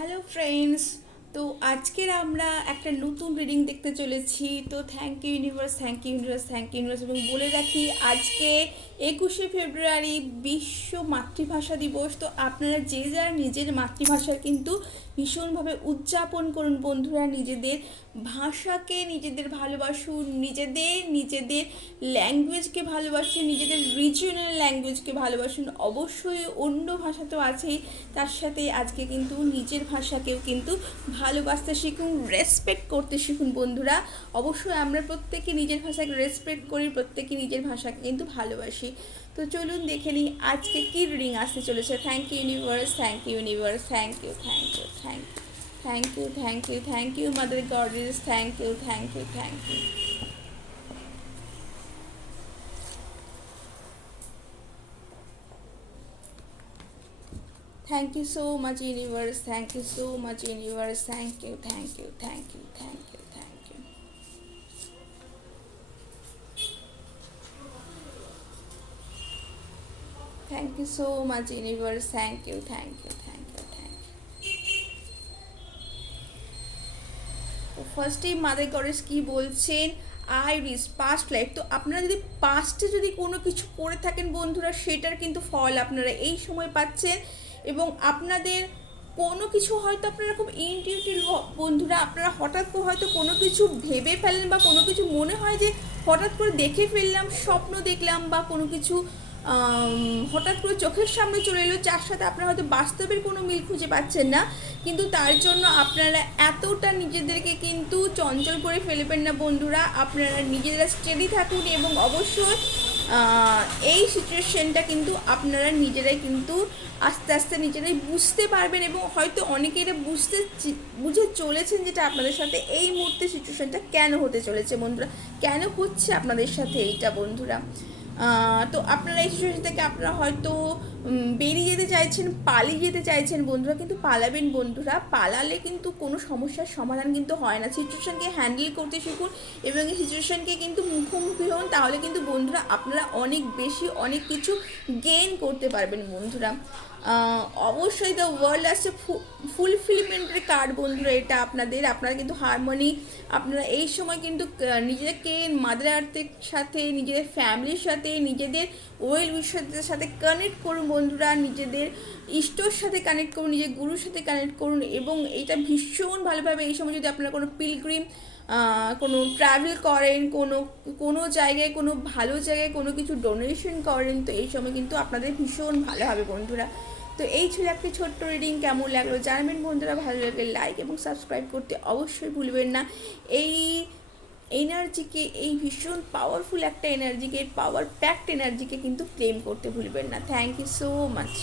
Hello friends, তো আজকের আমরা একটা নতুন রিডিং দেখতে চলেছি। তো thank you universe, thank you universe, thank you universe. এবং বলে রাখি, আজকে 21শে ফেব্রুয়ারি বিশ্ব মাতৃভাষা দিবস। তো আপনারা যে যার নিজের মাতৃভাষার কিন্তু ভীষণভাবে উদযাপন করুন বন্ধুরা। নিজেদের ভাষাকে নিজেদের ভালোবাসুন, নিজেদের ল্যাঙ্গুয়েজকে ভালোবাসুন, নিজেদের রিজিওনাল ল্যাঙ্গুয়েজকে ভালোবাসুন। অবশ্যই অন্য ভাষা তো আছেই, তার সাথে আজকে কিন্তু নিজের ভাষাকেও কিন্তু ভালোবাসতে শিখুন, রেসপেক্ট করতে শিখুন বন্ধুরা। অবশ্যই আমরা প্রত্যেকে নিজের ভাষাকে রেসপেক্ট করি, প্রত্যেকে নিজের ভাষাকে কিন্তু ভালোবাসি। তো চলুন দেখে নিই আজকে কী রিডিং আসতে চলেছে। Thank you universe, thank you universe, thank you, thank you, thank you, thank you, thank you, thank you mother goddess, thank you, thank you, thank you. Thank you so much universe, thank you so much universe, thank you, thank you, thank you, thank you, thank you. Thank you so much universe, thank you, thank you, thank you, thank you. তো ফার্স্টেই mother goddess কি বলছেন, iris past life. তো আপনারা যদি পাস্টে যদি কোনো কিছু করে থাকেন বন্ধুরা, সেটার কিন্তু ফল আপনারা এই সময় পাচ্ছেন। এবং আপনাদের কোনো কিছু হয়তো আপনারা খুব ইনটিউটিভ বন্ধুরা, আপনারা হঠাৎ করে হয়তো কোনো কিছু ভেবে ফেলেন বা কোনো কিছু মনে হয় যে হঠাৎ করে দেখে ফেললাম, স্বপ্ন দেখলাম বা কোনো কিছু হঠাৎ করে চোখের সামনে চলে এলো, যার সাথে আপনারা হয়তো বাস্তবের কোনো মিল খুঁজে পাচ্ছেন না। কিন্তু তার জন্য আপনারা এতটা নিজেদেরকে কিন্তু চঞ্চল করে ফেলবেন না বন্ধুরা। আপনারা নিজেরা স্টেডি থাকুন এবং অবশ্যই এই সিচুয়েশনটা কিন্তু আপনারা নিজেরাই কিন্তু আস্তে আস্তে নিজেরাই বুঝতে পারবেন। এবং হয়তো অনেকে এটা বুঝে চলেছেন যেটা আপনাদের সাথে এই মুহূর্তে সিচুয়েশনটা কেন হতে চলেছে বন্ধুরা, কেন হচ্ছে আপনাদের সাথে এইটা বন্ধুরা। তো আপনারা এই সিচুয়েশন থেকে আপনারা হয়তো বেরিয়ে যেতে চাইছেন, পালিয়ে যেতে চাইছেন বন্ধুরা, কিন্তু পালাবেন বন্ধুরা। পালালে কিন্তু কোনো সমস্যার সমাধান কিন্তু হয় না। সিচুয়েশনকে হ্যান্ডেল করতে শিখুন এবং এই সিচুয়েশনকে কিন্তু মুখোমুখি হন, তাহলে কিন্তু বন্ধুরা আপনারা অনেক বেশি অনেক কিছু গেইন করতে পারবেন বন্ধুরা। অবশ্যই দ্য ওয়ার্ল্ড আসছে ফুলফিলমেন্টের কার্ড বন্ধুরা, এটা আপনারা কিন্তু হারমোনি, আপনারা এই সময় কিন্তু নিজেকে মাদার আর্থের সাথে, নিজেদের ফ্যামিলির সাথে, নিজেদের ওয়েল উইশারদের সাথে কানেক্ট করুন বন্ধুরা। নিজেদের ইষ্টর সাথে কানেক্ট করুন, নিজের গুরুর সাথে কানেক্ট করুন। এবং এটা ভীষণ ভালোভাবে এই সময় যদি আপনারা কোনো পিলগ্রিম কোনো ট্রাভেল করেন, কোনো জায়গায়, কোনো ভালো জায়গায় কোনো কিছু ডোনেশন করেন, তো এই সময় কিন্তু আপনাদের ভীষণ ভালো হবে বন্ধুরা। তো এই ছিল একটি ছোট্ট রিডিং। কেমন লাগলো জানবেন বন্ধুরা, ভালো লাগলে লাইক এবং সাবস্ক্রাইব করতে অবশ্যই ভুলবেন না। এই এনার্জিকে, এই ভীষণ পাওয়ারফুল একটা এনার্জিকে, পাওয়ার প্যাকড এনার্জিকে কিন্তু ক্লেম করতে ভুলবেন না। Thank you so much.